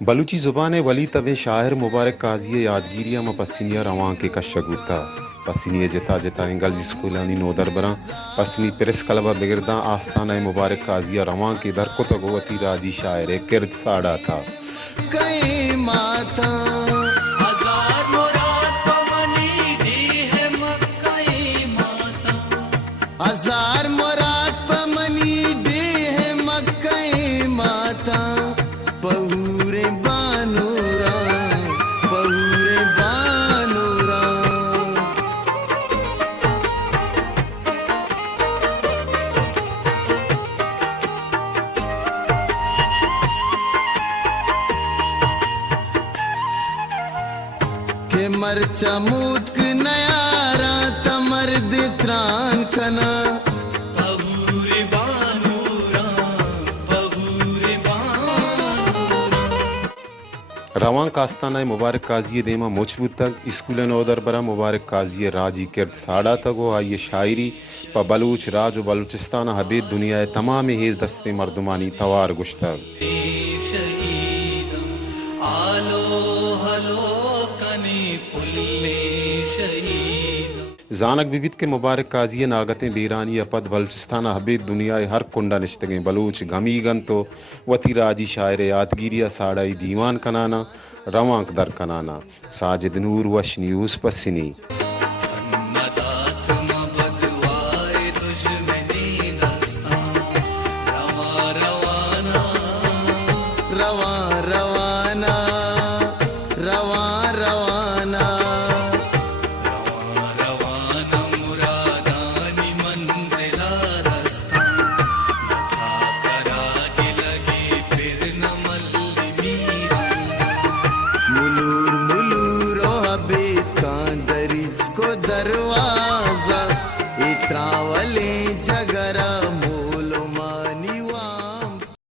बलूची ज़ुबान वली तबे शायर मुबारक काज़ी यादगिरिया म पसिनिया रवां के कशगुता पसिनिय जिता जिता इंगल स्कूलानी नोदर बरा पसनी प्रेस कलबा बिगड़दा आस्ताना मुबारक काज़िया रवां के दर को तगोवती राजी शायर किरद साड़ा था कई माता हजार मुराद पवनी दी है मकई माता हजार मुराद पमनी दी है मकई माता पहुरे बानूरा पहुरे बानूरा के मरचा मूत नयारा तमर्द त्रान कना पहुरे बानूरा पहुरे रवां कास्ताना मुबारक काज़ी देमा मुचबूत तक स्कूल नोदर बरा मुबारक काज़ी राजी किरद साड़ा तक आइए शायरी प बलूच राज व बलूचिस्तान हबीद दुनिया तमाम ही दस्ते मर्दमानी तवार गुश्तग शहीद आलो हलो कने पुल्ले शहीद जानक बिबित के मुबारक काज़ी नागतें बीरानी अपद बलूचिस्तान हबीद दुनिया हर कुंडा निश्तगें बलूच गमीगन तो वती राजी शायर यादगिरिया साड़ाई दीवान कनाना रवांक दर कनाना साजिद नूर वश न्यूज़ पसिनी अन्नदात मबदवाए दुश्मनी दस्ता रवा रवाना रवा रवाना रवा रवाना रवा रवाना मुरादानी मंजिला रास्ता लखा करा के लगे फिर न मल्ली मीरा मुलूर मुलूर हबीब का दरिज को दरवाजा इत्रावले जगरा